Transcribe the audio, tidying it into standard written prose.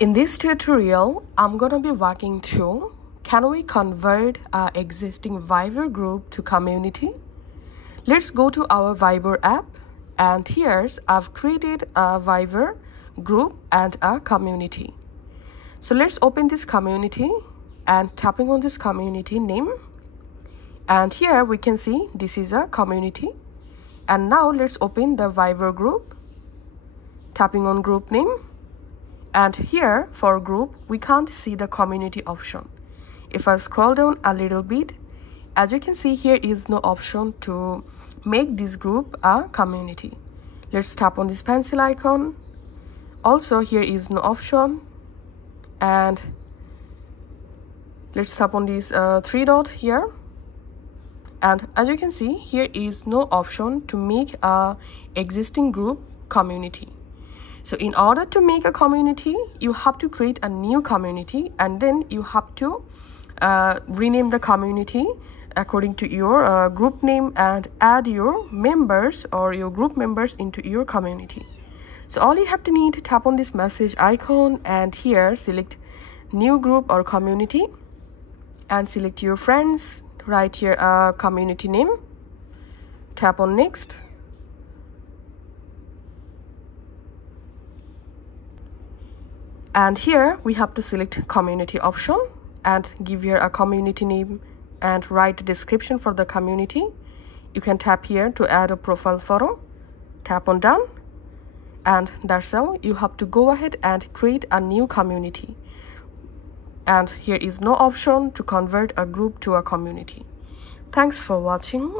In this tutorial, I'm gonna be walking through can we convert our existing Viber group to community. Let's go to our Viber app, and here's I've created a Viber group and a community. So let's open this community and tapping on this community name, and here we can see this is a community. And now let's open the Viber group, tapping on group name. And here for group, we can't see the community option. If I scroll down a little bit, as you can see, here is no option to make this group a community. Let's tap on this pencil icon. Also, here is no option. And let's tap on this three dot here. And as you can see, here is no option to make a existing group community. So in order to make a community, you have to create a new community, and then you have to rename the community according to your group name and add your members or your group members into your community. So all you have to need to tap on this message icon, and here select new group or community and select your friends. Write here a community name, tap on next. And here we have to select community option and give here a community name and write a description for the community. You can tap here to add a profile photo, tap on done, and that's how you have to go ahead and create a new community. And here is no option to convert a group to a community. Thanks for watching.